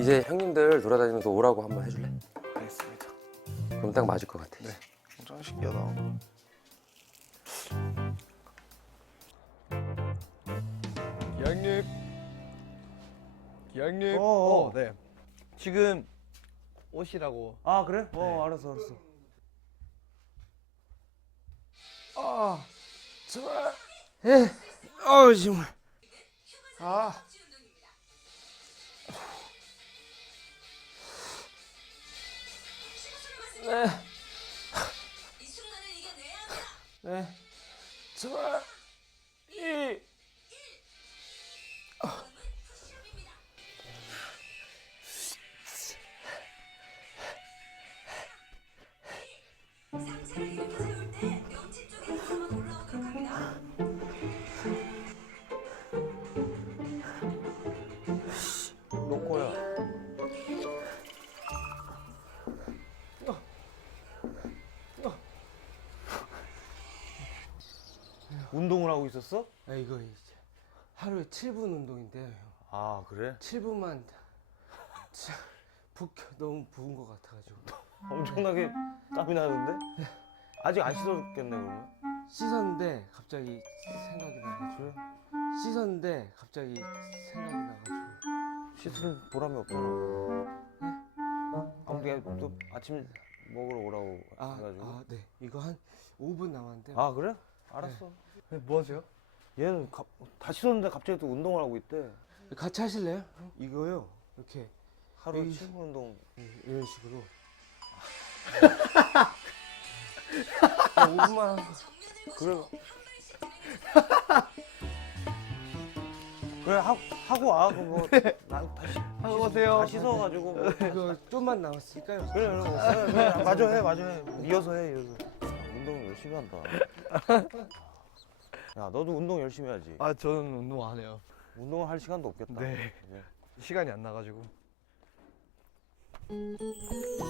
이제 형님들 돌아다니면서 오라고 한번 해줄래? 알겠습니다. 그럼 딱 맞을 것 같아. 네. 장히신기 기왕님. 기왕님. 어, 네. 지금 옷이라고. 아, 그래? 네. 오, 알았어, 알았어. 아, 저. 예. 아, 정말. 아. 네이순간을이겨내야한다네좋아로꼬야 운동을 하고 있었어? 아 이거 하루에 7분 운동인데 아 그래? 7분만 너무 부은 것 같아가지고 엄청나게 네. 땀이 나는데 네. 아직 안 씻었겠네 그러면 씻었는데 갑자기 생각이 나가 그래? 씻었는데 갑자기 생각이 나가 그래? 씻을 보람이 없더라 아무튼 어... 네? 어, 그래. 또 아침 먹으러 오라고 아, 해가지고 아, 네. 이거 한 5분 남았는아 그래? 막... 알았어. 네. 뭐 하세요? 얘는 가, 다 씻었는데 갑자기 또 운동을 하고 있대. 같이 하실래요? 어? 이거요. 이렇게 하루 친구 운동 이런 식으로. 5분만 <그냥 웃만한 거. 웃음> 그래. 그래. 그래 하, 하고 와 그거 나 다시 하고 씻세요다 씻어가지고 그거 좀만 남았으니까요 그래, 그래. 맞아, 맞아, 맞아. 맞아. 맞아. 미어서 해 맞아 해 이어서 해 운동 열심히 한다. 야, 너도 운동 열심히 하지. 아, 저는 운동 안 해요. 운동할 시간도 없겠다. 네. 시간이 안 나가지고.